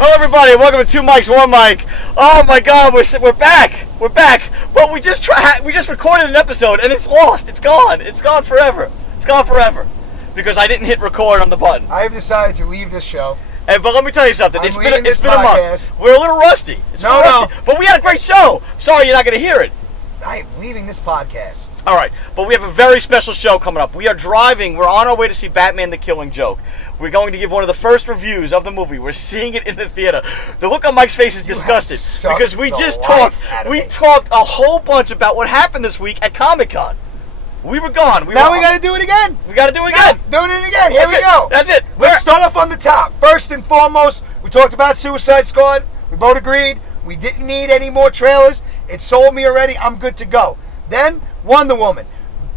Hello, everybody. Welcome to Two Mics, One Mic. Oh my God, we're back. We're back. But we just recorded an episode and it's lost. It's gone. It's gone forever. It's gone forever because I didn't hit record on the button. I have decided to leave this show. But let me tell you something. It's been a month. podcast. We're a little rusty. No. But we had a great show. Sorry, you're not going to hear it. I am leaving this podcast. All right, but we have a very special show coming up. We are driving. We're on our way to see Batman: The Killing Joke. We're going to give one of the first reviews of the movie. We're seeing it in the theater. The look on Mike's face is disgusted because we just talked. We talked a whole bunch about what happened this week at Comic-Con. We were gone. We got to do it again. We got to do it again. Doing it again. Here we go. That's it. Let's start off on the top. First and foremost, we talked about Suicide Squad. We both agreed we didn't need any more trailers. It sold me already. I'm good to go. Then Wonder Woman.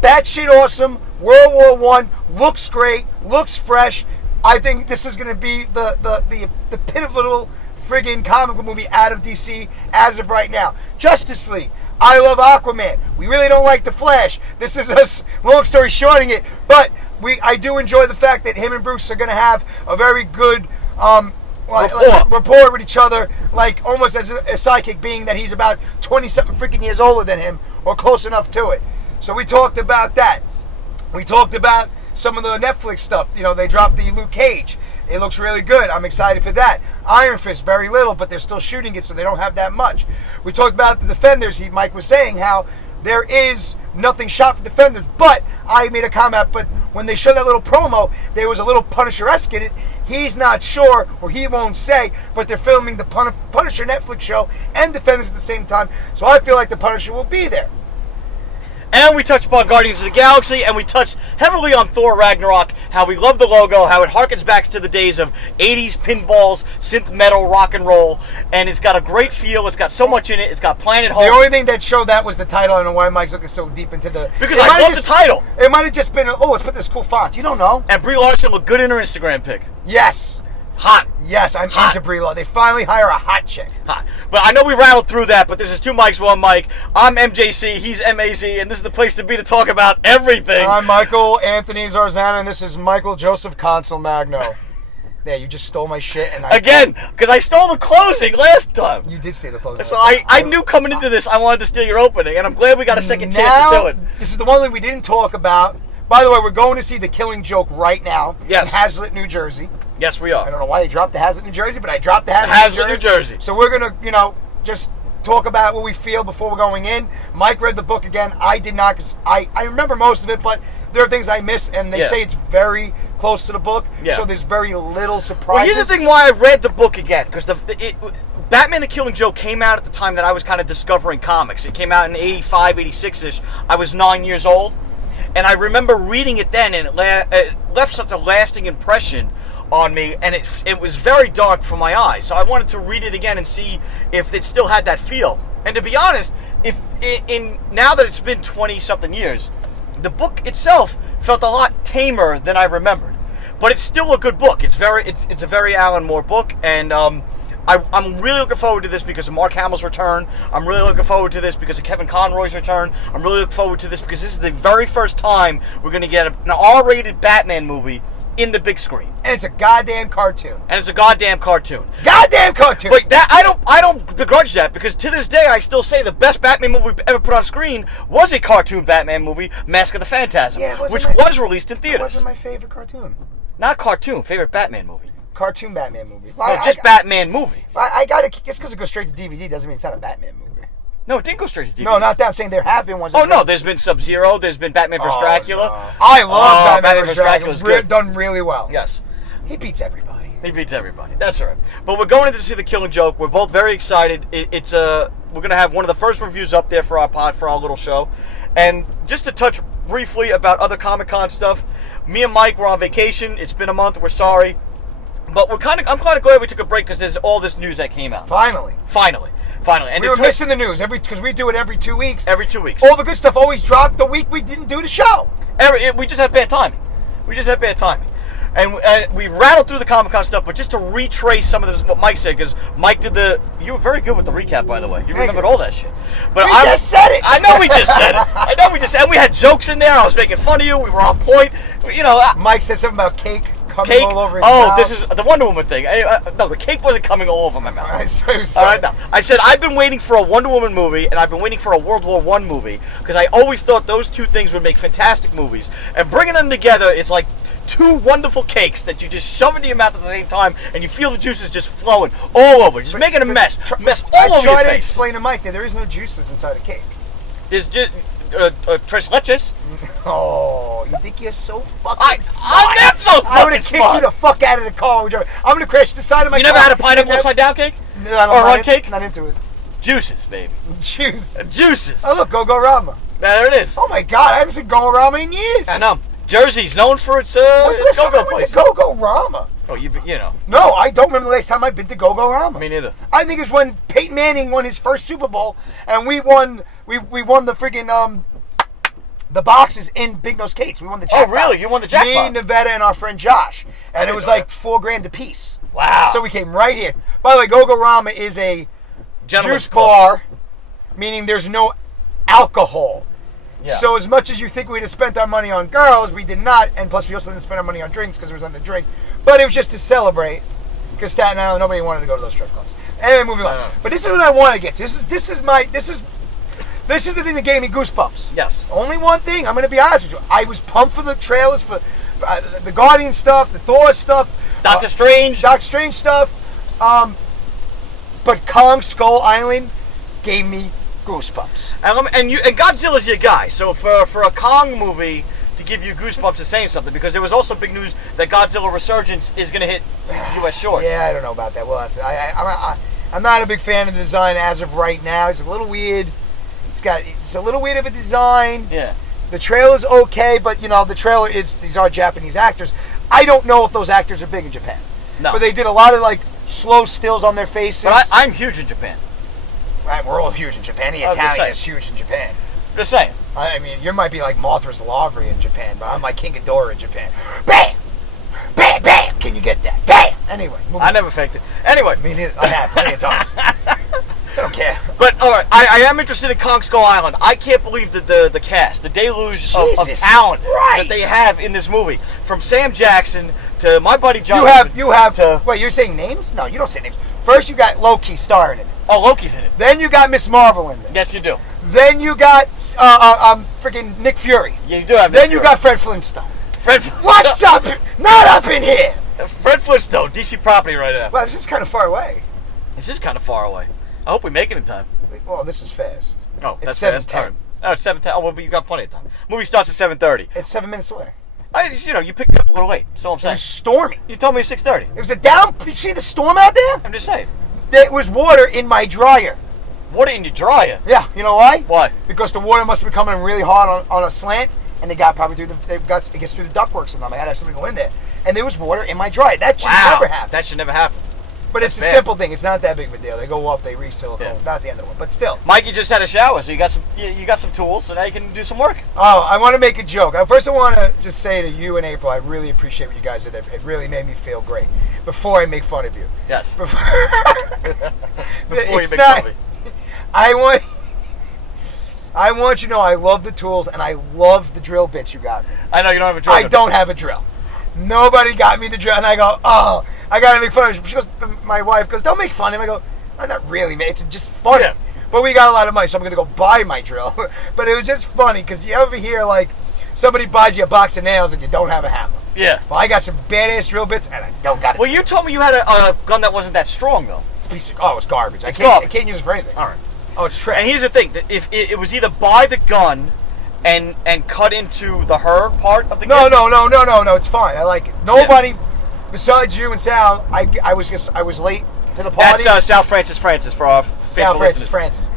Batshit awesome. World War I. Looks great. Looks fresh. I think this is going to be the pivotal friggin' comic book movie out of DC as of right now. Justice League. I love Aquaman. We really don't like The Flash. This is us, long story shorting it, but I do enjoy the fact that him and Bruce are going to have a very good rapport with each other, like almost as a psychic, being that he's about 20-something freaking years older than him, or close enough to it. So we talked about that. We talked about some of the Netflix stuff. You know, they dropped the Luke Cage. It looks really good. I'm excited for that. Iron Fist, very little, but they're still shooting it, so they don't have that much. We talked about the Defenders. Mike was saying how there is nothing shot for Defenders, but I made a comment, but when they showed that little promo, there was a little Punisher-esque in it. He's not sure, or he won't say, but they're filming the Punisher Netflix show and Defenders at the same time, so I feel like the Punisher will be there. And we touched upon Guardians of the Galaxy, and we touched heavily on Thor Ragnarok, how we love the logo, how it harkens back to the days of 80s pinballs, synth metal, rock and roll, and it's got a great feel, it's got so much in it, it's got Planet Hulk. The only thing that showed that was the title. I don't know why Mike's looking so deep into the... Because I love the title. It might have just been, let's put this cool font. You don't know. And Brie Larson looked good in her Instagram pic. Yes. Hot. Yes, I'm into Brie Larson. They finally hire a hot chick. Hot. But I know we rattled through that, but this is Two Mics, One Mic. I'm MJC, he's MAZ, and this is the place to be to talk about everything. I'm Michael Anthony Zarzana, and this is Michael Joseph Consul Magno. Yeah, you just stole my shit. Again, because I stole the closing last time. You did steal the closing. So I knew coming into this I wanted to steal your opening, and I'm glad we got a second chance to do it. This is the one thing we didn't talk about. By the way, we're going to see The Killing Joke right now in Hazlitt, New Jersey. Yes, we are. I don't know why they dropped the Hazlitt, New Jersey, but I dropped the Hazlitt, New Jersey. So we're going to, just talk about what we feel before we're going in. Mike read the book again. I did not, because I remember most of it, but there are things I miss, and they say it's very close to the book, so there's very little surprises. Well, here's the thing why I read the book again, because Batman: The Killing Joke came out at the time that I was kind of discovering comics. It came out in 85, 86-ish. I was 9 years old, and I remember reading it then, and it left such a lasting impression on me, and it was very dark for my eyes. So I wanted to read it again and see if it still had that feel. And to be honest, now that it's been 20-something years, the book itself felt a lot tamer than I remembered. But it's still a good book. It's a very Alan Moore book, and I'm really looking forward to this because of Mark Hamill's return. I'm really looking forward to this because of Kevin Conroy's return. I'm really looking forward to this because this is the very first time we're going to get an R-rated Batman movie in the big screen. And it's a goddamn cartoon. Goddamn cartoon. But that I don't begrudge that, because to this day I still say the best Batman movie we've ever put on screen was a cartoon Batman movie, Mask of the Phantasm, which was released in theaters. It wasn't my favorite cartoon. Not cartoon, favorite Batman movie. Cartoon Batman movie. No, just Batman movie. I got it. Just because it goes straight to DVD doesn't mean it's not a Batman movie. No, it didn't go straight to DVD. No, not that. I'm saying there have been ones. Oh, no, there's been Sub-Zero, there's been Batman vs. Dracula. No. I love Batman vs. Dracula. Dracula. Done really well. Yes. He beats everybody. That's all right. But we're going in to see The Killing Joke. We're both very excited. We're going to have one of the first reviews up there for our little show. And just to touch briefly about other Comic-Con stuff, me and Mike were on vacation. It's been a month. We're sorry. But I'm kind of glad we took a break because there's all this news that came out. Finally. And we were missing the news because we do it every 2 weeks. Every 2 weeks. All the good stuff always dropped the week we didn't do the show. We just had bad timing. And we rattled through the Comic-Con stuff, but just to retrace some of what Mike said, because Mike did you were very good with the recap, by the way. You remembered all that shit. But we just said it. I know we just said it. And we had jokes in there. I was making fun of you. We were on point. Mike said something about cake coming cake. all over his Oh, mouth. this is the Wonder Woman thing. No, the cake wasn't coming all over my mouth. I'm so All sorry. right, no. I said I've been waiting for a Wonder Woman movie, and I've been waiting for a World War I movie because I always thought those two things would make fantastic movies. And bringing them together, it's like two wonderful cakes that you just shove into your mouth at the same time, and you feel the juices just flowing all over, just making a mess all over your I try to face. explain to Mike that there is no juices inside a cake. There's just tres leches. Oh, you think you're so fucking I'm smart? not so I would fucking have kicked smart. you the fuck out of the car. I'm gonna crash the side of my You car. never had a pineapple upside down cake? No, I don't Or mind run it. cake? Not into it. Juices, baby. Juice. Juices. Oh look, Go Rama. There it is. Oh my god, I haven't seen Go Rama in years. I know. Jersey's known for its What's the last time I go-go went places. to Go Rama? Oh, you know. No, I don't remember the last time I've been to Go Rama. Me neither. I think it's when Peyton Manning won his first Super Bowl, and we won. We won the friggin' the boxes in Big Nose Cakes. We won the jackpot. Oh, really? You won the jackpot? Me, Nevada, and our friend Josh, and it was know like that. $4,000 a piece. Wow. So we came right here. By the way, Go Rama is a Gentlemen's juice club. bar, meaning there's no alcohol. Yeah. So as much as you think we'd have spent our money on girls, we did not, and plus we also didn't spend our money on drinks because it was on the drink. But it was just to celebrate, because Staten Island, nobody wanted to go to those strip clubs. Anyway, moving on. But this is what I want to get to. This is the thing that gave me goosebumps. Yes. Only one thing. I'm going to be honest with you. I was pumped for the trailers for the Guardian stuff, the Thor stuff, Doctor Strange. Doctor Strange stuff. But Kong Skull Island gave me goosebumps. And Godzilla's your guy. So for a Kong movie to give you goosebumps is saying something, because there was also big news that Godzilla Resurgence is going to hit U.S. shores. Yeah, I don't know about that. We'll have to. I'm not a big fan of the design as of right now. It's a little weird. It's a little weird of a design. Yeah. The trailer's okay, but the trailer these are Japanese actors. I don't know if those actors are big in Japan. No. But they did a lot of slow stills on their faces. But I'm huge in Japan. Right, we're all huge in Japan. The I was gonna Italian say. is huge in Japan. Just saying. I mean, you might be like Mothra's Lavry in Japan, but I'm like King Ghidorah in Japan. Bam! Bam, bam! Can you get that? Bam! Anyway. I never faked it. Anyway. I mean, I have plenty of times. I don't care. But, all right, I am interested in Kong Skull Island. I can't believe the cast, the deluge of Jesus talent Christ. that they have in this movie. From Sam Jackson to my buddy John. You have. To, Wait, you're saying names? No, you don't say names. First, you got Loki starring in it. oh, Loki's in it. Then you got Miss Marvel in there. Yes, you do. Then you got freaking Nick Fury. Yeah, you do have. Then Nick you Fury. got Fred Flintstone. Fred. What's up? Not up in here. Fred Flintstone, DC property right now. Well, this is kind of far away. This is kind of far away. I hope we make it in time. Well, this is fast. Oh, It's that's 7:10. Oh, it's 7:10. Oh, well, but you got plenty of time. Movie starts at 7:30. It's 7 minutes away. You picked me up a little late. That's all I'm It saying. was stormy. You told me 6:30. It was a down. You see the storm out there? I'm just saying. There was water in my dryer. Water in your dryer. Yeah, you know why? Why? Because the water must have been coming really hard on a slant, and it got probably through it gets through the ductwork sometime. I had to have something go in there, and there was water in my dryer. That should never happen. That should never happen. But it's a bad. simple thing. It's not that big of a deal. They go up, they re-silicone. Yeah. Not the end of the world, but still. Mikey just had a shower, so you got some tools, so now you can do some work. Oh, I want to make a joke. First, I want to just say to you and April, I really appreciate what you guys did. It really made me feel great. Before I make fun of you. Yes. Before Before you It's make not- fun of me. I want you to know I love the tools and I love the drill bits you got me. I know you don't have a drill. I don't have a drill. Nobody got me the drill, and I go, oh, I gotta make fun of him. She goes, my wife goes, don't make fun of him. I go, oh, not really, man. It's just funny. Yeah. But we got a lot of money, so I'm gonna go buy my drill. But it was just funny because you ever hear somebody buys you a box of nails and you don't have a hammer. Yeah. Well, I got some badass drill bits and I don't got it. Well, you told me you had a gun that wasn't that strong, though. It's garbage. I garbage. can't use it for anything. All right. Oh, it's trash. And here's the thing: that if it was either buy the gun and cut into the her part of the No, gift. no. It's fine. I like it. Nobody besides you and Sal. I was late to the party. That's Sal Francis for our Sal faithful listeners. Francis.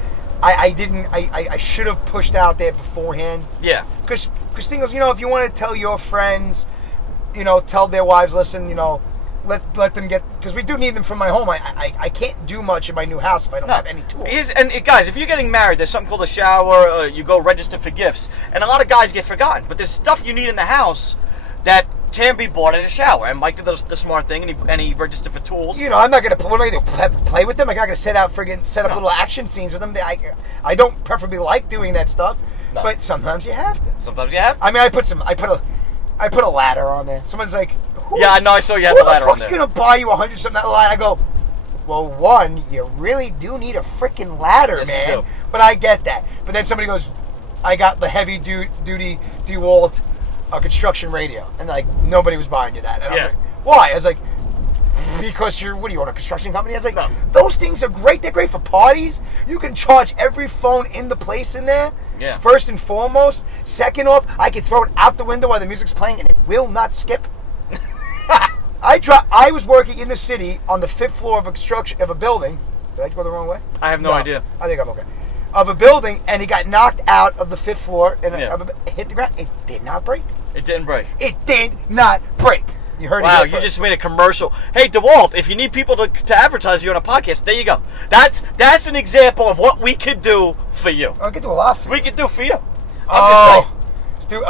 I should have pushed out there beforehand. Yeah. Because thing is, if you want to tell your friends, tell their wives, listen, let them get, because we do need them from my home. I can't do much in my new house if I don't have any tools. Guys, if you're getting married, there's something called a shower. You go register for gifts, and a lot of guys get forgotten. But there's stuff you need in the house that can be bought at a shower. And Mike did the smart thing, and he registered for tools. I'm not gonna. What am I gonna do? Play with them? I'm not gonna set up little action scenes with them. I don't preferably like doing that stuff, but sometimes you have to. Sometimes you have to. I mean, I put a ladder on there. Someone's like, Yeah, I know. I saw you had the ladder on Who the there. fuck's gonna buy you 100 something that line? I go, well, one, you really do need a freaking ladder, Yes, you man. do. But I get that. But then somebody goes, I got the heavy duty DeWalt construction radio, and like nobody was buying you that. And I was like, why? I was like, because what do you own, a construction company? I was like, No. those things are great. They're great for parties. You can charge every phone in the place in there. Yeah. First and foremost. Second off, I can throw it out the window while the music's playing, and it will not skip. I was working in the city on the 5th floor of a building. Did I go the wrong way? I have no idea. I think I'm okay. Of a building, and he got knocked out of the 5th floor and hit the ground. It did not break. It didn't break. It did not break. You heard it. Wow, here you first. just made a commercial. Hey, DeWalt, if you need people to advertise you on a podcast, there you go. That's an example of what we could do for you. I could do a lot for you. We could do for you. I'm just saying.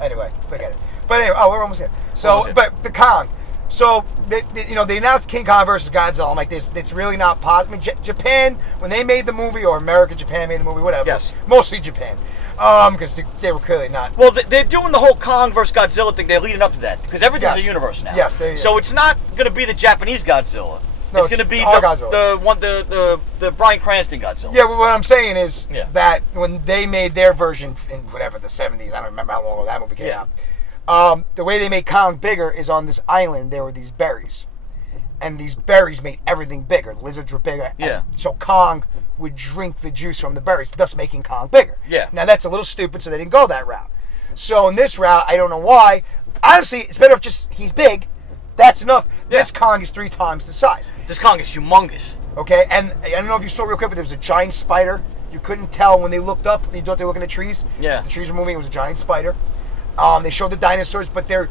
Anyway, forget it. But anyway, we're almost here. So, Almost here. but the Kong. So, they announced King Kong versus Godzilla. I'm like, this. It's really not possible. I mean, Japan, when they made the movie, or America, Japan made the movie, whatever. Yes. Mostly Japan. Because they were clearly not. Well, they're doing the whole Kong versus Godzilla thing. They're leading up to that because everything's Yes. a universe now. Yes, so it's not going to be the Japanese Godzilla. No, it's going to be our Godzilla. the Bryan Cranston Godzilla. Yeah, well, what I'm saying is Yeah. that when they made their version in whatever, the 70s, I don't remember how long ago that movie came Yeah. out. The way they made Kong bigger is on this island, there were these berries. And these berries made everything bigger. Lizards were bigger. Yeah. And so Kong would drink the juice from the berries, thus making Kong bigger. Yeah. Now that's a little stupid, so they didn't go that route. So in this route, I don't know why. Honestly, it's better if just he's big. That's enough. Yeah. This Kong is 3 times the size. This Kong is humongous. Okay, and I don't know if you saw real quick, but there was a giant spider. You couldn't tell when they looked up. You thought they were looking at trees. Yeah. The trees were moving. It was a giant spider. They showed the dinosaurs, but they're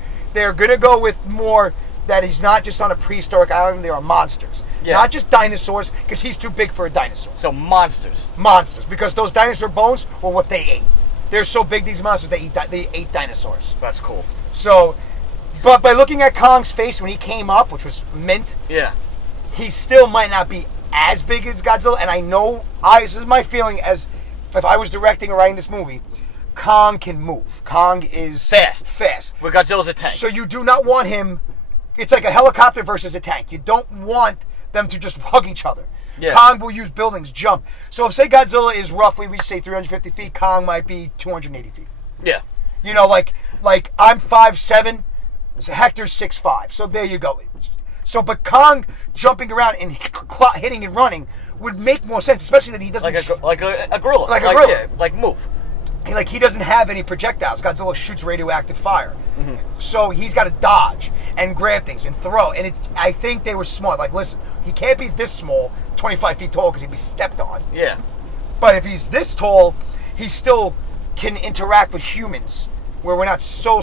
gonna go with more that he's not just on a prehistoric island. There are monsters, Yeah. not just dinosaurs, because he's too big for a dinosaur. So monsters. Monsters, because those dinosaur bones were what they ate. They're so big, these monsters, they ate dinosaurs. That's cool. So, but by looking at Kong's face when he came up, which was mint, Yeah. he still might not be as big as Godzilla. And I know, this is my feeling, as if I was directing or writing this movie, Kong can move. Kong is fast. Where Godzilla's a tank. So you do not want him. It's like a helicopter versus a tank. You don't want them to just hug each other. Yeah. Kong will use buildings, jump. So if, say, Godzilla is roughly, we say 350 feet, Kong might be 280 feet. Yeah. You know, like I'm 5'7", so Hector's 6'5". So there you go. So, but Kong jumping around and hitting and running would make more sense, especially that he doesn't like a gorilla. Like a gorilla. Yeah, like move. he doesn't have any projectiles. Godzilla shoots radioactive fire. So he's got to dodge and grab things and throw. And I think they were smart. Like, listen, he can't be this small, 25 feet tall, because he'd be stepped on. Yeah. But if he's this tall, he still can interact with humans, where we're not so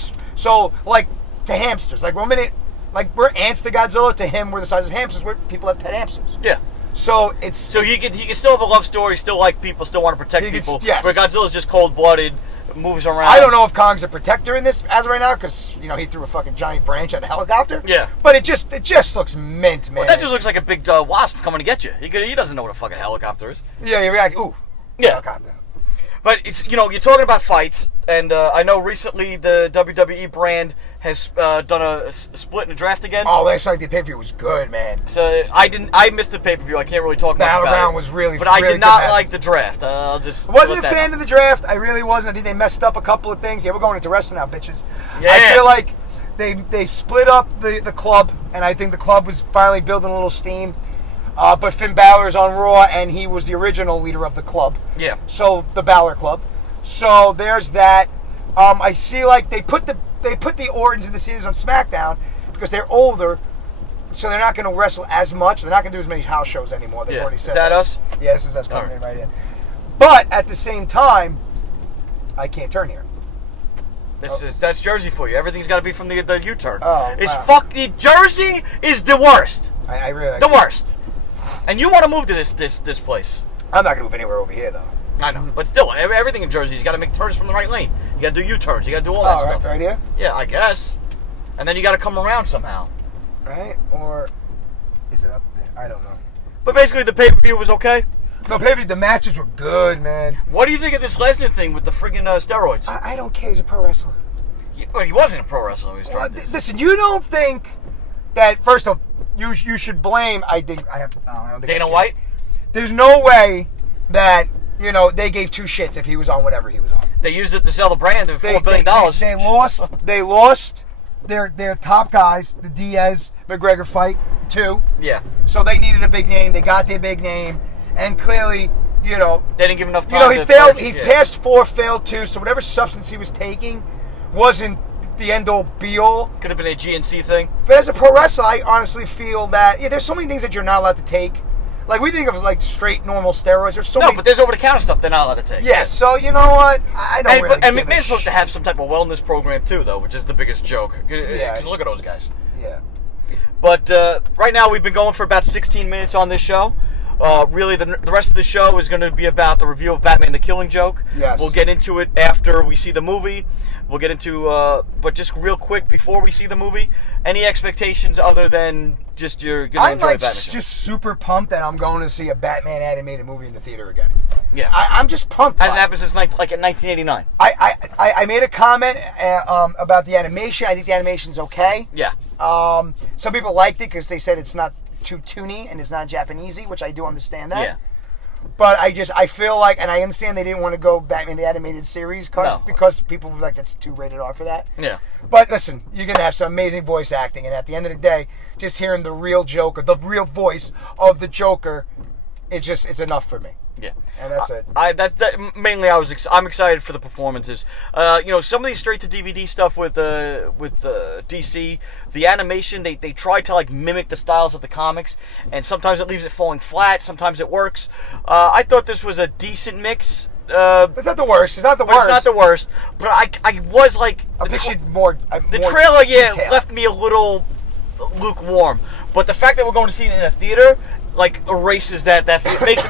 like to hamsters. Like we're ants to Godzilla. To him, we're the size of hamsters. Where people have pet hamsters. Yeah. So he can still have a love story, still like people, still want to protect people. Yes. Where Godzilla's just cold-blooded, moves around. I don't know if Kong's a protector in this as of right now, because he threw a fucking giant branch at a helicopter. Yeah. But it just looks mint, man. Well, that just looks like a big wasp coming to get you. He doesn't know what a fucking helicopter is. Yeah, you react. Ooh. Yeah. Helicopter. But it's you're talking about fights, and I know recently the WWE brand has done a split in the draft again. Oh, last night the pay-per-view was good, man. So I missed the pay-per-view. I can't really talk much about it. Battleground was really, but I really did not good like the draft. I'll just wasn't a let that fan know. of the draft. I really wasn't. I think they messed up a couple of things. Yeah, we're going into wrestling now, bitches. Yeah. I feel like they split up the club, and I think the club was finally building a little steam. But Finn Balor is on Raw, and he was the original leader of the club. Yeah. So the Balor Club. So there's that. I see like they put the Ortons and the Cenas on SmackDown because they're older, so they're not going to wrestle as much. They're not going to do as many house shows anymore. They've already said Is that us? Yeah, this is us coming All right. in right in. But at the same time, I can't turn here. That's Jersey for you. Everything's got to be from the U-turn. Oh, It's wow. Jersey is the worst. I really The worst. And you want to move to this place. I'm not going to move anywhere over here though. I know, but still, everything in Jersey, you got to make turns from the right lane. You got to do U-turns. You got to do all that stuff. Right here. Yeah, I guess. And then you got to come around somehow. Right, or is it up there? I don't know. But basically, the pay-per-view was okay. No, pay-per-view. The matches were good, man. What do you think of this Lesnar thing with the friggin' steroids? I don't care. He's a pro wrestler. But he wasn't a pro wrestler. He was trying to. Listen, you don't think that first off, you should blame. I don't think Dana White. There's no way that they gave two shits if he was on whatever he was on. They used it to sell the brand of $4 billion. They lost their top guys, the Diaz McGregor fight too. Yeah. So they needed a big name. They got their big name, and clearly, they didn't give enough time. He failed. He passed 4, failed 2. So whatever substance he was taking wasn't the end all be all. Could have been a GNC thing. But as a pro wrestler, I honestly feel that there's so many things that you're not allowed to take. Like we think of like straight normal steroids. There's so many. But there's over the counter stuff they're not allowed to take. Yeah. So you know what? I don't really. And McMahon's supposed to have some type of wellness program too, though, which is the biggest joke. Yeah. Because look at those guys. Yeah. But right now we've been going for about 16 minutes on this show. Really, the rest of the show is going to be about the review of Batman the Killing Joke. Yes. We'll get into it after we see the movie. We'll get into, but just real quick before we see the movie, any expectations other than just you're going to enjoy Batman? I'm just super pumped that I'm going to see a Batman animated movie in the theater again. Yeah. I'm just pumped. Hasn't happened since like in 1989. I made a comment about the animation. I think the animation's okay. Yeah. Some people liked it because they said it's not too toony and it's not Japanesey, which I do understand that. Yeah. But I feel like, and I understand they didn't want to go Batman the Animated Series because people were like, that's too rated R for that. Yeah. But listen, you're going to have some amazing voice acting, and at the end of the day, just hearing the real Joker, the real voice of the Joker, it's enough for me. Yeah, and that's it. Mainly, I'm excited for the performances. Some of these straight to DVD stuff with DC, the animation they try to like mimic the styles of the comics, and sometimes it leaves it falling flat. Sometimes it works. I thought this was a decent mix. It's not the worst. It's not the worst. It's not the worst. But I was like, the trailer, detail. left me a little lukewarm. But the fact that we're going to see it in a theater, like, erases that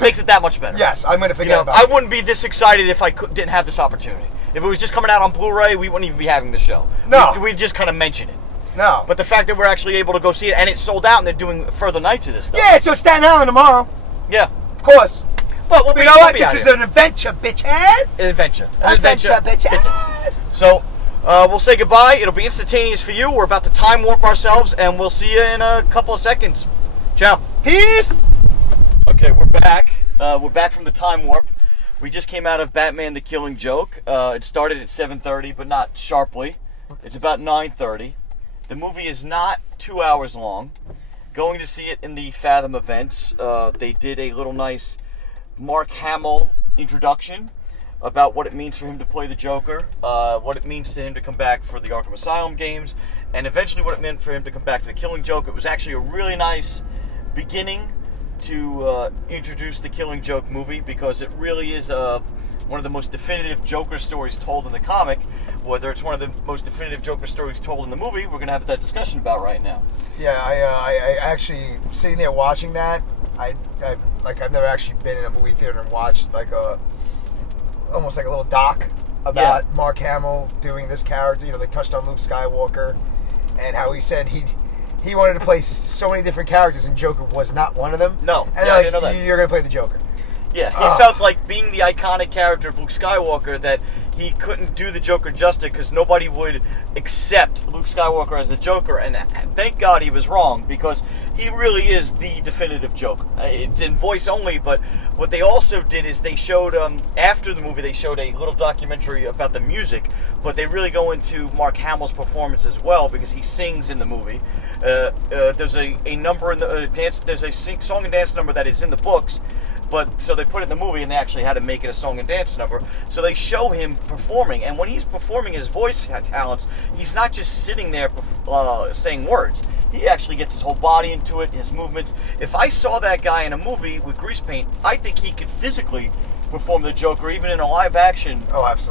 makes it that much better. Yes, I'm going to forget about it. I wouldn't be this excited if I didn't have this opportunity. If it was just coming out on Blu-ray, we wouldn't even be having the show. No. We'd just kind of mention it. No. But the fact that we're actually able to go see it, and it's sold out, and they're doing further nights of this stuff. Yeah, it's on Staten Island tomorrow. Yeah. Of course. But you know what? This is an adventure, bitches. An adventure. Bitches. So, we'll say goodbye. It'll be instantaneous for you. We're about to time warp ourselves, and we'll see you in a couple of seconds. Ciao. Peace. Okay, we're back. We're back from the time warp. We just came out of Batman the Killing Joke. It started at 7:30, but not sharply. It's about 9:30. The movie is not 2 hours long. Going to see it in the Fathom events. They did a little nice Mark Hamill introduction about what it means for him to play the Joker, what it means to him to come back for the Arkham Asylum games, and eventually what it meant for him to come back to the Killing Joke. It was actually a really nice beginning to introduce the Killing Joke movie, because it really is one of the most definitive Joker stories told in the comic. Whether it's one of the most definitive Joker stories told in the movie, we're going to have that discussion about right now. Yeah, I actually, sitting there watching that, I've never actually been in a movie theater and watched almost like a little doc about Mark Hamill doing this character. They touched on Luke Skywalker and how he said he wanted to play so many different characters, and Joker was not one of them. No, and I didn't know that. You're going to play the Joker. Yeah, he felt like being the iconic character of Luke Skywalker, that he couldn't do the Joker justice because nobody would accept Luke Skywalker as the Joker, and thank God he was wrong, because he really is the definitive Joker. It's in voice only, but what they also did is they showed, after the movie, they showed a little documentary about the music, but they really go into Mark Hamill's performance as well, because he sings in the movie. There's a number in the dance, there's a song and dance number that is in the books, but so they put it in the movie, and they actually had to make it a song and dance number. So they show him performing, and when he's performing his voice talents, he's not just sitting there saying words. He actually gets his whole body into it, his movements. If I saw that guy in a movie with grease paint, I think he could physically perform the Joker, even in a live action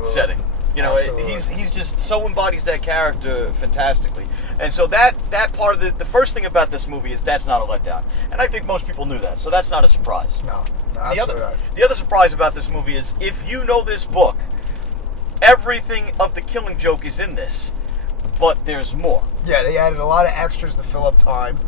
setting. He's just so embodies that character fantastically. And so that part of the first thing about this movie is that's not a letdown. And I think most people knew that, so that's not a surprise. No, the other surprise about this movie is, if you know this book, everything of the Killing Joke is in this, but there's more. Yeah, they added a lot of extras to fill up time.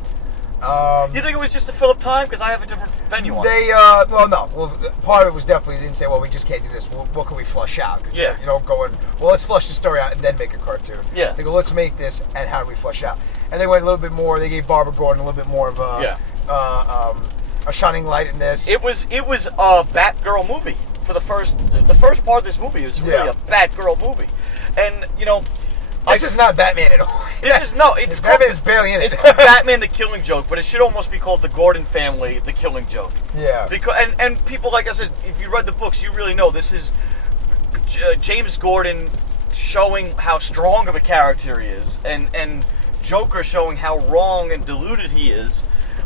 You think it was just to fill up time? Because I have a different venue on it. They, well, no. Well, part of it was definitely, they didn't say, well, we just can't do this. What can we flush out? Yeah. You don't go in, well, let's flush the story out and then make a cartoon. Yeah. They go, let's make this, and how do we flush out? And they went a little bit more, they gave Barbara Gordon a little bit more of a shining light in this. It was a Batgirl movie for the first part of this movie. It was really a Batgirl movie, and you know, this is not Batman at all. It's Batman is barely in it. It's called Batman: The Killing Joke, but it should almost be called The Gordon Family: The Killing Joke. Yeah. Because and people, like I said, if you read the books, you really know this is James Gordon showing how strong of a character he is, and Joker showing how wrong and deluded he is.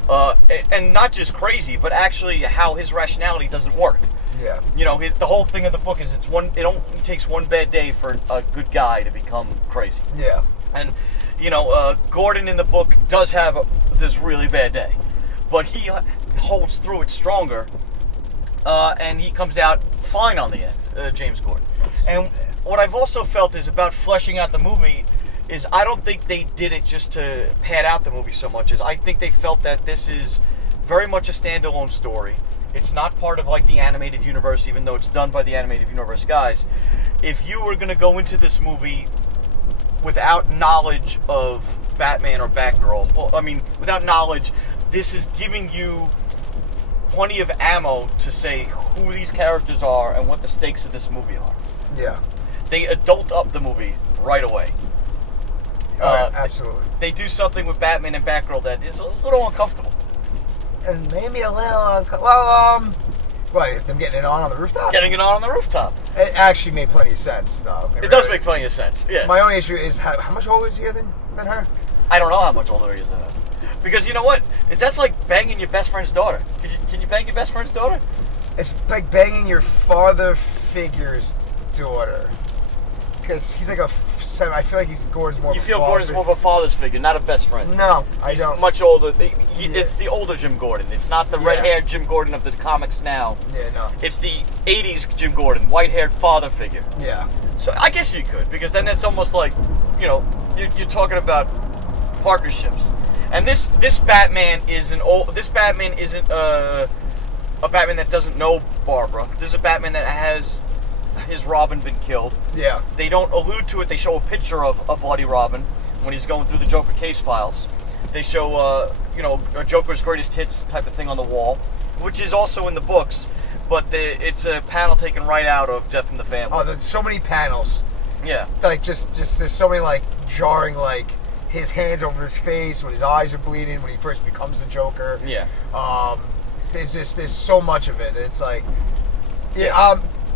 And not just crazy, but actually how his rationality doesn't work. Yeah. You know, the whole thing of the book is it only takes one bad day for a good guy to become crazy. Yeah. And, you know, Gordon in the book does have this really bad day. But he holds through it stronger. And he comes out fine on the end, James Gordon. And what I've also felt is about fleshing out the movie is I don't think they did it just to pad out the movie so much as I think they felt that this is very much a standalone story. It's not part of like the animated universe, even though it's done by the animated universe guys. If you were going to go into this movie without knowledge of Batman or Batgirl, well, I mean, without knowledge, this is giving you plenty of ammo to say who these characters are and what the stakes of this movie are. Yeah. They adult up the movie right away. Absolutely. They do something with Batman and Batgirl that is a little uncomfortable. And maybe a little uncomfortable. What, them getting it on the rooftop? Getting it on the rooftop. It actually made plenty of sense, though. It does make plenty of sense, yeah. My only issue is how much older is he than her? I don't know how much older he is than her. Because you know what? That's like banging your best friend's daughter. Can you bang your best friend's daughter? It's like banging your father figure's daughter. Because he's like I feel like Gordon's more of a father. You feel Gordon's more of a father's figure, not a best friend. No, I He's don't. much older. It's the older Jim Gordon. It's not the red-haired Jim Gordon of the comics now. Yeah, no. It's the 80s Jim Gordon, white-haired father figure. Yeah. So I guess you could, because then it's almost like, you know, you're talking about partnerships. And this Batman isn't a Batman that doesn't know Barbara. This is a Batman that has his Robin been killed. Yeah. They don't allude to it. They show a picture of a bloody Robin when he's going through the Joker case files. They show, a Joker's greatest hits type of thing on the wall, which is also in the books, but it's a panel taken right out of Death in the Family. Oh, there's so many panels. Yeah. Like, just there's so many, like, jarring, like, his hands over his face when his eyes are bleeding when he first becomes the Joker. Yeah. There's so much of it. It's like,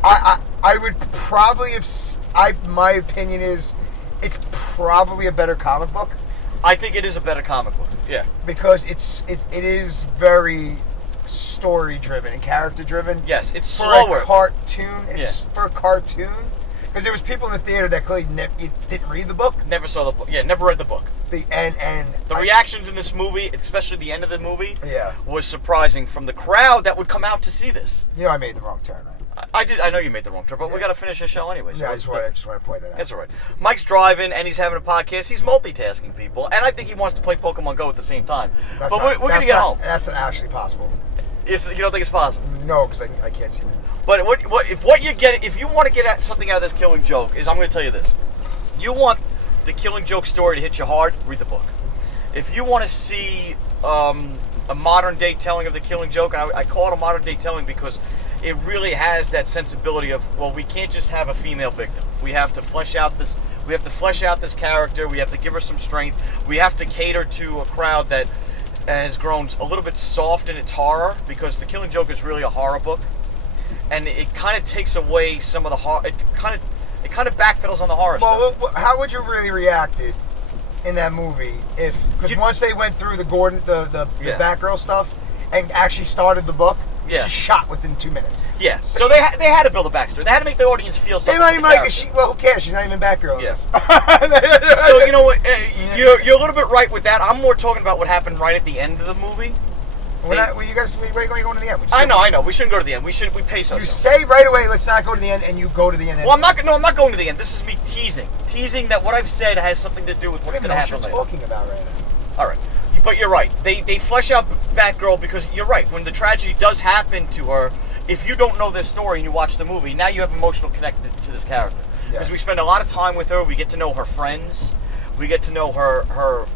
I would probably have. My opinion is, it's probably a better comic book. I think it is a better comic book. Yeah. Because it is very story driven and character driven. Yes, it's for slower. A cartoon. For a cartoon. Because there was people in the theater that clearly didn't read the book. Never saw the book. Yeah, never read the book. And the reactions in this movie, especially the end of the movie, yeah, was surprising from the crowd that would come out to see this. You know, I made the wrong turn. I did. I know you made the wrong turn, but we got to finish the show anyway. So yeah, I just want to point that out. That's all right. Mike's driving and he's having a podcast. He's multitasking people, and I think he wants to play Pokemon Go at the same time. But we're going to get home. That's not actually possible. If you don't think it's possible? No, because I can't see it. But if you want to get something out of this Killing Joke, is I'm going to tell you this: you want the Killing Joke story to hit you hard, read the book. If you want to see a modern day telling of the Killing Joke, and I call it a modern day telling because it really has that sensibility of, well, we can't just have a female victim. We have to flesh out this. We have to flesh out this character. We have to give her some strength. We have to cater to a crowd that has grown a little bit soft in its horror, because the Killing Joke is really a horror book, and it kind of takes away some of the horror. It kind of backpedals on the horror stuff. Well, how would you really reacted in that movie because once they went through the Gordon, the Batgirl stuff, and actually started the book? Yeah. She's shot within 2 minutes. Yeah. So they had to build a backstory. They had to make the audience feel something. They might even who cares? She's not even Batgirl. Yes. So you know what? You're a little bit right with that. I'm more talking about what happened right at the end of the movie. Where are you going to the end? I know. We shouldn't go to the end. We pace ourselves. You say right away, let's not go to the end, and you go to the end. Well, I'm not going to the end. This is me teasing that what I've said has something to do with what's going to happen later. What you're talking about right now. All right. But you're right. They flesh out Batgirl because you're right. When the tragedy does happen to her, if you don't know this story and you watch the movie, now you have emotional connection to this character. Because we spend a lot of time with her. We get to know her friends. We get to know her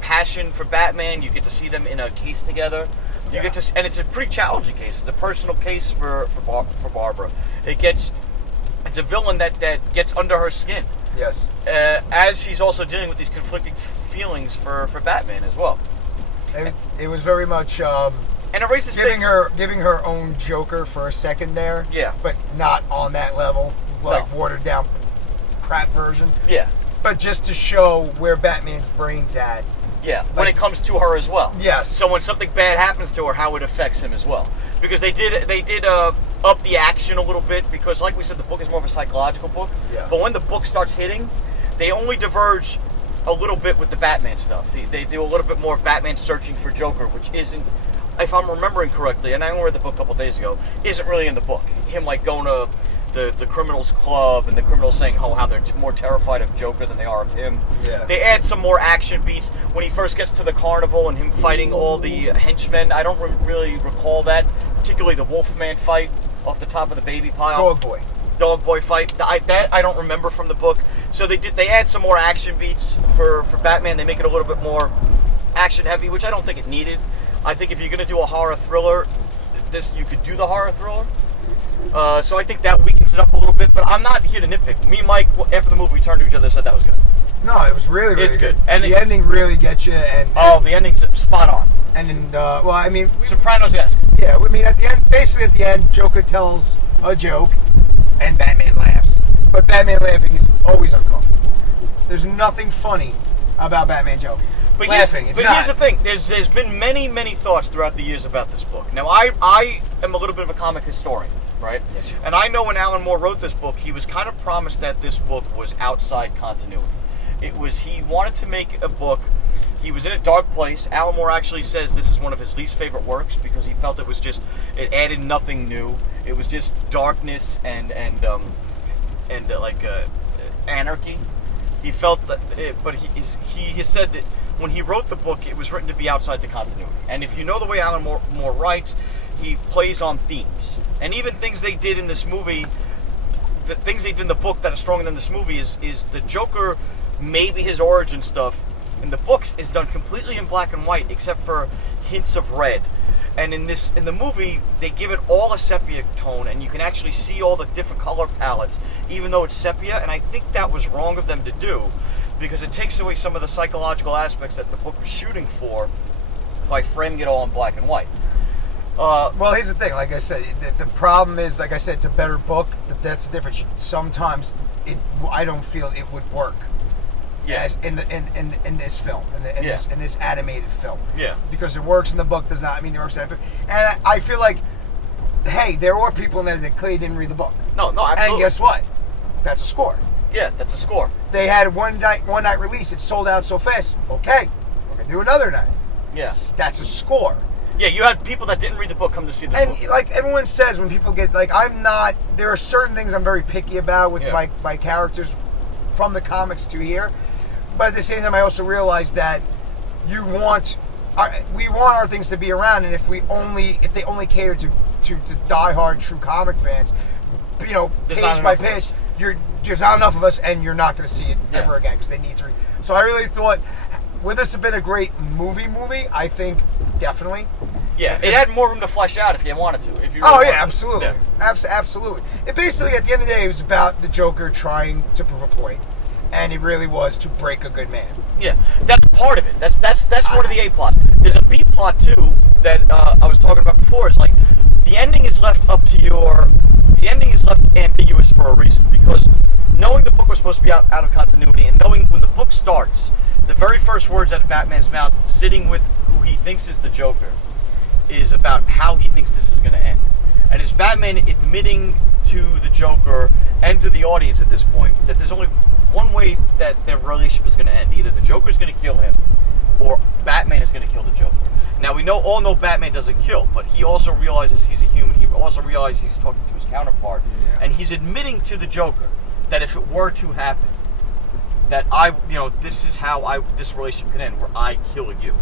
passion for Batman. You get to see them in a case together. You get to, and it's a pretty challenging case. It's a personal case for Barbara. It's a villain that gets under her skin. Yes. As she's also dealing with these conflicting feelings for Batman as well. It was very much and it raises giving her own Joker for a second there. Yeah. But not on that level, like watered down crap version. Yeah. But just to show where Batman's brain's at. Yeah, when it comes to her as well. Yes. So when something bad happens to her, how it affects him as well. Because they did up the action a little bit because, like we said, the book is more of a psychological book. Yeah. But when the book starts hitting, they only diverge a little bit with the Batman stuff. They do a little bit more of Batman searching for Joker, which isn't, if I'm remembering correctly, and I read the book a couple days ago, isn't really in the book. Him like going to the criminals club and the criminals saying how they're more terrified of Joker than they are of him. Yeah. They add some more action beats when he first gets to the carnival and him fighting all the henchmen. I don't really recall that, particularly the Wolfman fight off the top of the baby pile. Dog boy fight. That I don't remember from the book. So they add some more action beats for Batman. They make it a little bit more action heavy, which I don't think it needed. I think if you're going to do a horror thriller, you could do the horror thriller. So I think that weakens it up a little bit, but I'm not here to nitpick. Me and Mike, after the movie, we turned to each other and said that was good. No, it was really, really it's good. And the ending really gets you. The ending's spot on. And then, well, I mean, Sopranos-esque. Yeah, I mean, at the end, Joker tells a joke, and Batman laughs. But Batman laughing is always uncomfortable. There's nothing funny about Batman joking. But laughing. Here's the thing. There's been many thoughts throughout the years about this book. Now, I am a little bit of a comic historian, right? Yes, sir. And I know when Alan Moore wrote this book, he was kind of promised that this book was outside continuity. He wanted to make a book. He was in a dark place. Alan Moore actually says this is one of his least favorite works because he felt it added nothing new. It was just darkness and anarchy. He felt that, but he has said that when he wrote the book, it was written to be outside the continuity. And if you know the way Alan Moore writes, he plays on themes. And even things they did in this movie, the things they did in the book that are stronger than this movie is the Joker, maybe his origin stuff in the books is done completely in black and white except for hints of red. And in the movie, they give it all a sepia tone, and you can actually see all the different color palettes, even though it's sepia. And I think that was wrong of them to do, because it takes away some of the psychological aspects that the book was shooting for by framing it all in black and white. Well, here's the thing. Like I said, the problem is, like I said, it's a better book. That's the difference. Sometimes I don't feel it would work. Yeah. In this film, in this animated film. Yeah. Because it works in the book does not mean it works in the film. And I feel like, hey, there were people in there that clearly didn't read the book. No, absolutely. And guess what? That's a score. Yeah, that's a score. They had one night release. It sold out so fast. Okay, we're gonna do another night. Yeah. That's a score. Yeah, you had people that didn't read the book come to see the book. And like everyone says, when people get there are certain things I'm very picky about with my characters from the comics to here. But at the same time, I also realize that we want our things to be around, and if they only cater to diehard true comic fans, page by page, there's not enough of us, and you're not going to see it ever again because they need to. So I really thought, would this have been a great movie? I think definitely. Yeah, it had more room to flesh out if you wanted to. If you absolutely, yeah. Absolutely. It basically, at the end of the day, it was about the Joker trying to prove a point. And it really was to break a good man. Yeah, that's part of it. That's one of the A plots. There's a B plot too that I was talking about before. It's like the ending is left ambiguous for a reason, because knowing the book was supposed to be out of continuity, and knowing when the book starts, the very first words out of Batman's mouth, sitting with who he thinks is the Joker, is about how he thinks this is going to end. And it's Batman admitting to the Joker and to the audience at this point that there's only one way that their relationship is going to end. Either the Joker's going to kill him, or Batman is going to kill the Joker. Now, we all know Batman doesn't kill, but he also realizes he's a human. He also realizes he's talking to his counterpart. Yeah. And he's admitting to the Joker that if it were to happen, that this is how this relationship can end, where I kill you.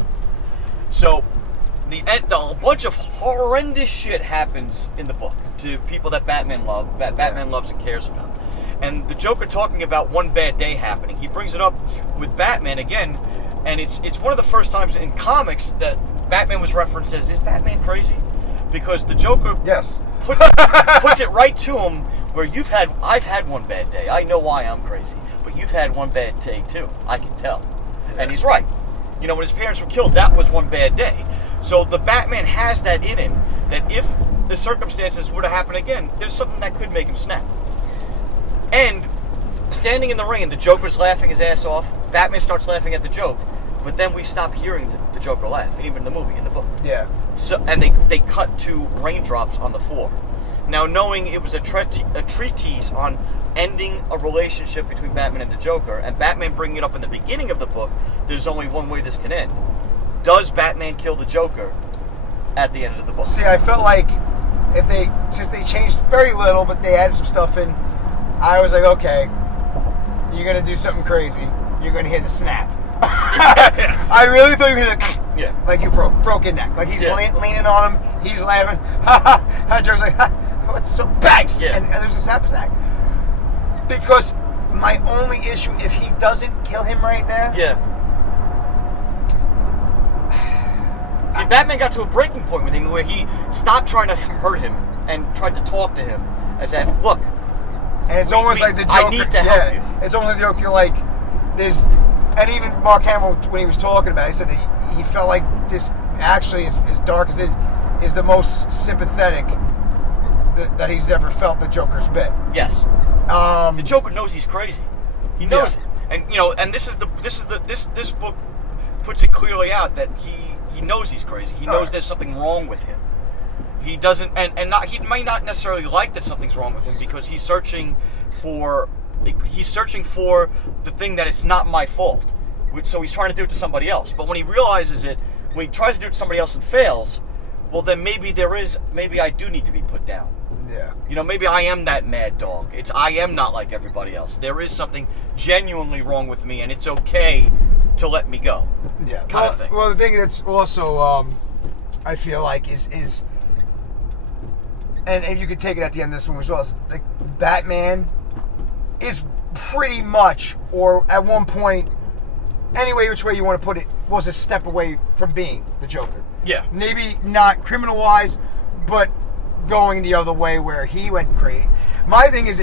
So, a bunch of horrendous shit happens in the book to people that Batman loves and cares about. And the Joker talking about one bad day happening, he brings it up with Batman again, and it's one of the first times in comics that Batman was referenced as, is Batman crazy? Because the Joker puts it right to him where I've had one bad day. I know why I'm crazy, but you've had one bad day too. I can tell. Yeah. And he's right. You know, when his parents were killed, that was one bad day. So the Batman has that in him, that if the circumstances were to happen again, there's something that could make him snap. And standing in the ring and the Joker's laughing his ass off, Batman starts laughing at the joke, but then we stop hearing the Joker laugh, even in the movie, in the book. Yeah. So, and they cut to raindrops on the floor. Now, knowing it was a treatise on ending a relationship between Batman and the Joker, and Batman bringing it up in the beginning of the book, there's only one way this can end. Does Batman kill the Joker at the end of the book? See, I felt like since they changed very little, but they added some stuff in, I was like, okay, you're going to do something crazy. You're going to hear the snap. I really thought you were going to, like you broke your neck. Like he's leaning on him, he's laughing. And Joe's like, what's so bangs? Yeah. And there's a snap. Because my only issue, if he doesn't kill him right there. Yeah. See, Batman got to a breaking point with him where he stopped trying to hurt him and tried to talk to him as if, look. And it's almost like the Joker. I need to help you. It's almost like the Joker, like, there's. And even Mark Hamill, when he was talking about it, he said he felt like this actually, as dark as it is, the most sympathetic that he's ever felt the Joker's been. Yes. The Joker knows he's crazy. He knows it. And, you know, and this book puts it clearly out that he knows he's crazy. He knows there's something wrong with him. He doesn't, he might not necessarily like that something's wrong with him because he's searching for the thing that it's not my fault. So he's trying to do it to somebody else. But when he realizes it, when he tries to do it to somebody else and fails, well, then maybe I do need to be put down. Yeah. You know, maybe I am that mad dog. I am not like everybody else. There is something genuinely wrong with me, and it's okay to let me go. Yeah. Kind of thing. Well, the thing that's also, I feel like is and you could take it at the end of this movie as well, is like Batman is pretty much, or at one point, which way you want to put it, was a step away from being the Joker. Yeah. Maybe not criminal-wise, but going the other way where he went crazy. My thing is,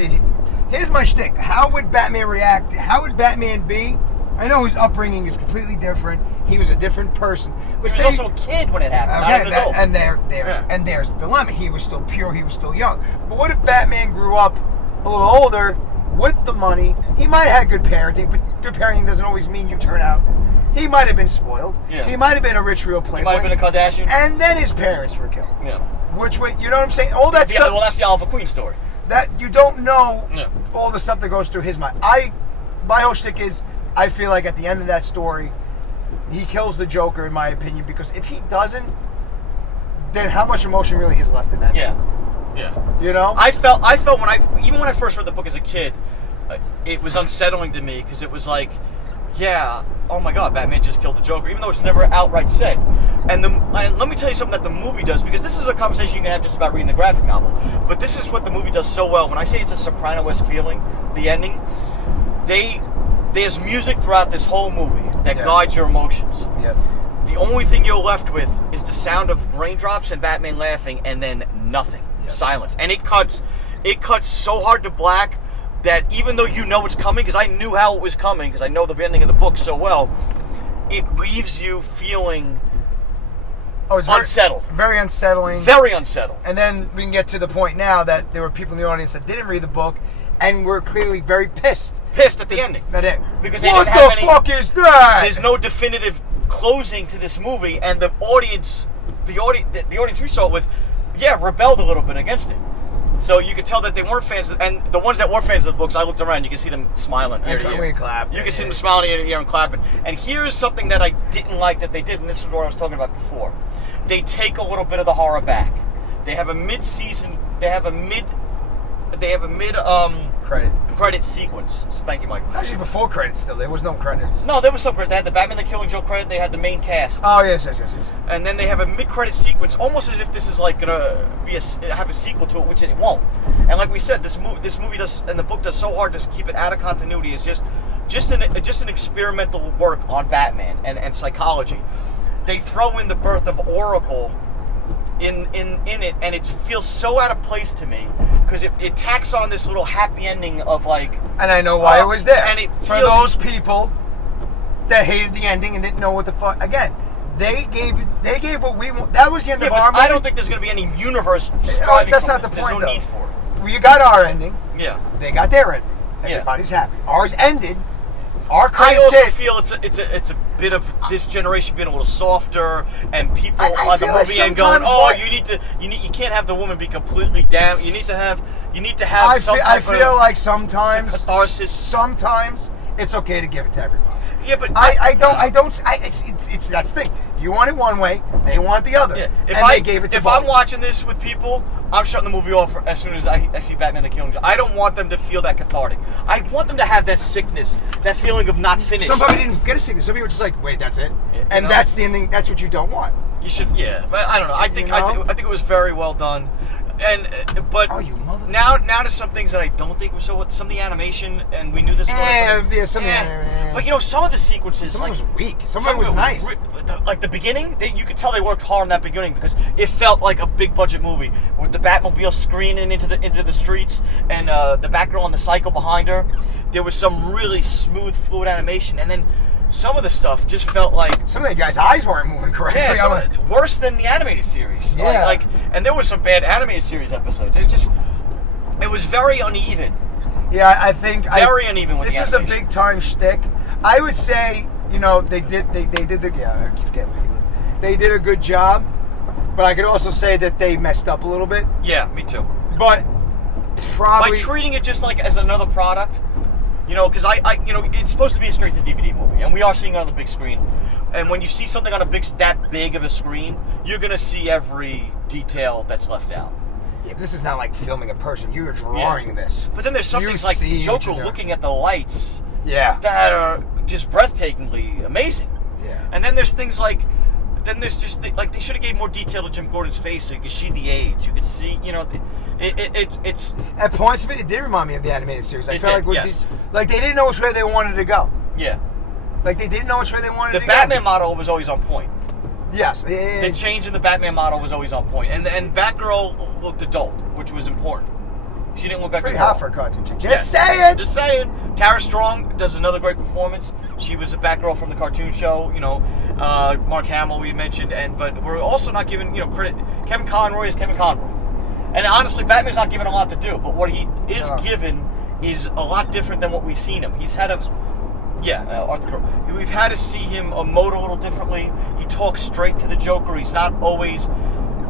here's my shtick. How would Batman react? How would Batman be? I know his upbringing is completely different. He was a different person. But he was also a kid when it happened, not an adult. And there's the dilemma. He was still pure. He was still young. But what if Batman grew up a little older with the money? He might have had good parenting, but good parenting doesn't always mean you turn out. He might have been spoiled. Yeah. He might have been a rich, real playboy. He might have been a Kardashian. And then his parents were killed. Yeah. Which way, you know what I'm saying? All that stuff. Well, that's the Oliver Queen story. That you don't know all the stuff that goes through his mind. My whole shtick is, I feel like at the end of that story, he kills the Joker, in my opinion, because if he doesn't, then how much emotion really is left in that? Yeah. Yeah. You know? I felt even when I first read the book as a kid, it was unsettling to me because it was like, yeah, oh my God, Batman just killed the Joker, even though it's never outright said. And let me tell you something that the movie does, because this is a conversation you can have just about reading the graphic novel, but this is what the movie does so well. When I say it's a Soprano-esque feeling, the ending, there's music throughout this whole movie that guides your emotions. Yep. The only thing you're left with is the sound of raindrops and Batman laughing, and then nothing. Yep. Silence. And it cuts so hard to black that even though you know it's coming, because I knew how it was coming, because I know the ending of the book so well, it leaves you feeling unsettled. Very unsettling. Very unsettled. And then we can get to the point now that there were people in the audience that didn't read the book and were clearly very pissed. Pissed at the ending. Because what the fuck is that? There's no definitive closing to this movie, and the audience we saw it with, rebelled a little bit against it. So you could tell that they weren't fans, and the ones that were fans of the books, I looked around, you could see them smiling ear to ear. We clapped. You could see them smiling ear to ear and clapping. And here's something that I didn't like that they did, and this is what I was talking about before. They take a little bit of the horror back. They have a mid-season mid credit sequence. Thank you, Mike. Actually, before credits, still there was no credits. No, there was some credit. They had the Batman the Killing Joke credit. They had the main cast. Oh yes. And then they have a mid-credit sequence, almost as if this is like gonna have a sequel to it, which it won't. And like we said, this movie does, and the book does so hard to keep it out of continuity. It's just an experimental work on Batman and psychology. They throw in the birth of Oracle in it, and it feels so out of place to me because it tacks on this little happy ending of like. And I know why it was there. And for those people that hated the ending and didn't know what the fuck. Again, they gave what we want. That was the end of our movie. I don't think there's going to be any universe. That's not the point. There's no need for it. We got our ending. Yeah. They got their ending. Everybody's happy. Ours ended. Our I credits also hit. feel it's a bit of this generation being a little softer, and people I on the feel like movie end going, sometimes you can't have the woman be completely down. You need to have I feel like sometimes catharsis. Sometimes it's okay to give it to everybody. Yeah, but it's that's the thing. You want it one way, they want the other. Yeah. They gave it to both. I'm watching this with people, I'm shutting the movie off as soon as I see Batman the Killing Joke. I don't want them to feel that cathartic. I want them to have that sickness, that feeling of not finished. Somebody didn't get a sickness. Some people were just like, wait, that's it? And that's the ending. That's what you don't want. You should, but I don't know. I think it was very well done. But now to some things that I don't think were so. Some of the animation, and we knew this. But some of the sequences, some was weak. Some of it was nice. Like the beginning, you could tell they worked hard on that beginning because it felt like a big budget movie with the Batmobile screening into the streets and the Batgirl on the cycle behind her. There was some really smooth, fluid animation, and then some of the stuff just felt like some of the guys' eyes weren't moving correctly. Yeah, worse than the animated series. Yeah, and there was some bad animated series episodes. It was very uneven. Yeah, I think very uneven with this the was animation. A big time shtick. I would say, they did the I keep forgetting. They did a good job, but I could also say that they messed up a little bit. Yeah, me too. But probably by treating it just like as another product. Because it's supposed to be a straight-to-DVD movie, and we are seeing it on the big screen. And when you see something on that big of a screen, you're going to see every detail that's left out. Yeah, but this is not like filming a person. You're drawing this. But then there's some things like Joker looking at the lights that are just breathtakingly amazing. Yeah. And then there's things like... Then there's just they should have gave more detail to Jim Gordon's face so you could see the age. You could see, it's at points of it did remind me of the animated series. I felt like they didn't know which way they wanted to go. Yeah, like they didn't know which way they wanted to go. The Batman model was always on point. Yes, the change in the Batman model was always on point, and Batgirl looked adult, which was important. She didn't look like pretty hot for a cartoon chick. Just saying. Tara Strong does another great performance. She was a Batgirl from the cartoon show. Mark Hamill we mentioned, but we're also not giving credit. Kevin Conroy is Kevin Conroy, and honestly, Batman's not given a lot to do. But what he is given is a lot different than what we've seen him. He's had Arthur. We've had to see him emote a little differently. He talks straight to the Joker. He's not always.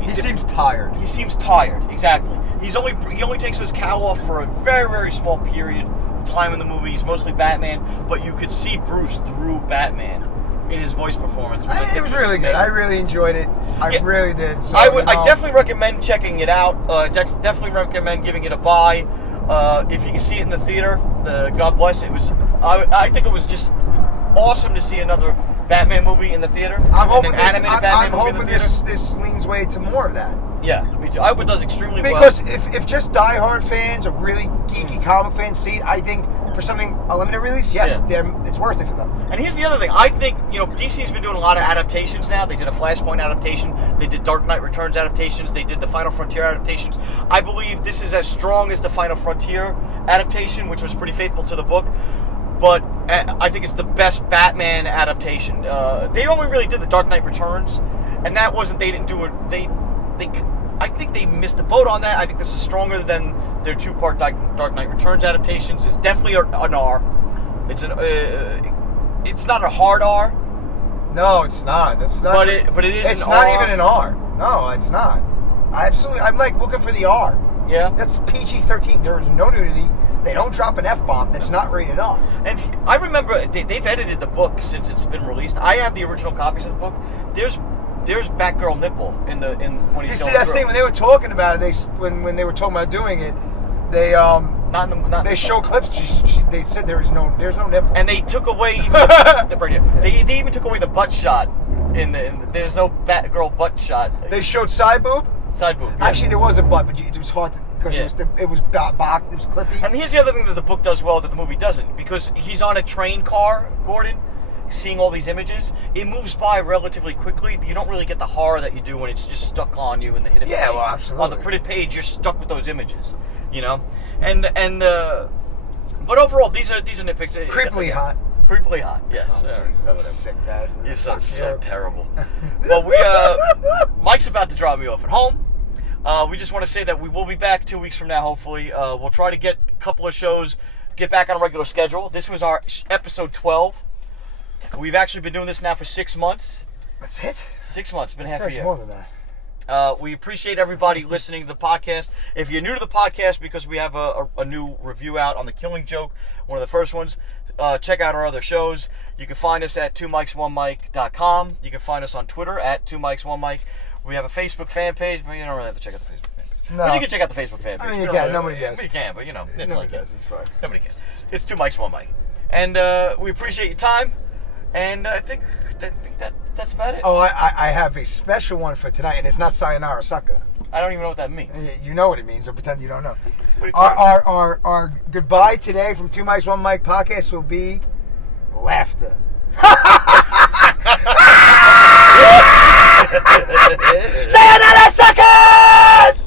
He seems tired. He seems tired, exactly. He only takes his cowl off for a very, very small period of time in the movie. He's mostly Batman, but you could see Bruce through Batman in his voice performance. It was really good. I really enjoyed it. I really did. So, I definitely recommend checking it out. Definitely recommend giving it a buy. If you can see it in the theater, God bless. I think it was just awesome to see another Batman movie in the theater. I'm hoping this leans way to more of that. Yeah, me too. I hope it does extremely well. Because if just diehard fans or really geeky comic fans see it, I think for something, a limited release, it's worth it for them. And here's the other thing. I think, DC's been doing a lot of adaptations now. They did a Flashpoint adaptation. They did Dark Knight Returns adaptations. They did the Final Frontier adaptations. I believe this is as strong as the Final Frontier adaptation, which was pretty faithful to the book. But I think it's the best Batman adaptation. They only really did the Dark Knight Returns, and that wasn't. They didn't do it. I think they missed the boat on that. I think this is stronger than their two-part Dark Knight Returns adaptations. It's definitely an R. It's not a hard R. No, it's not. That's not. But it is. It's not even an R. No, it's not. I'm like looking for the R. Yeah. That's PG-13. There's no nudity. They don't drop an F-bomb. It's not rated R. And I remember they've edited the book since it's been released. I have the original copies of the book. There's Batgirl nipple in when he's going through. That's the thing when they were talking about it. When they were talking about doing it, They Not in the. Not in they the show book. clips. They said there's no nipple. And they took away even they even took away the butt shot. There's no girl butt shot. They showed side boob. Side boob. Yeah. Actually, there was a butt, but it was hard because Yeah. it was boxed. It was clippy. And here's the other thing that the book does well that the movie doesn't, because he's on a train car, Gordon, seeing all these images. It moves by relatively quickly. You don't really get the horror that you do when it's just stuck on you in the hidden page. Yeah, well, absolutely. On the printed page, you're stuck with those images, you know. But overall, these are nitpicks. Creepily hot. Creepily hot. Yes. Oh, Jesus, I'm sick, guys. You're so terrible. Well, Mike's about to drop me off at home. We just want to say that we will be back 2 weeks from now, hopefully. We'll try to get a couple of shows, get back on a regular schedule. This was our episode 12. We've actually been doing this now for 6 months. That's it? 6 months, been half a That's year. more than that. We appreciate everybody listening to the podcast. If you're new to the podcast, because we have a new review out on The Killing Joke, one of the first ones, check out our other shows. You can find us at 2mics1mic.com. You can find us on Twitter at 2mics1mic. We have a Facebook fan page, but you don't really have to check out the Facebook fan page. No. But you can check out the Facebook fan page. I mean, you can. Nobody does. Nobody can, but you know, it's Nobody like does. It's fine. Nobody cares. It's 2 mics, 1 mic. And we appreciate your time. And I think that's about it. Oh, I have a special one for tonight, and it's not Sayonara Sucker. I don't even know what that means. You know what it means, so pretend you don't know. What are you talking about? Our goodbye today from 2 Mics 1 Mic podcast will be laughter. Sayonara Suckers!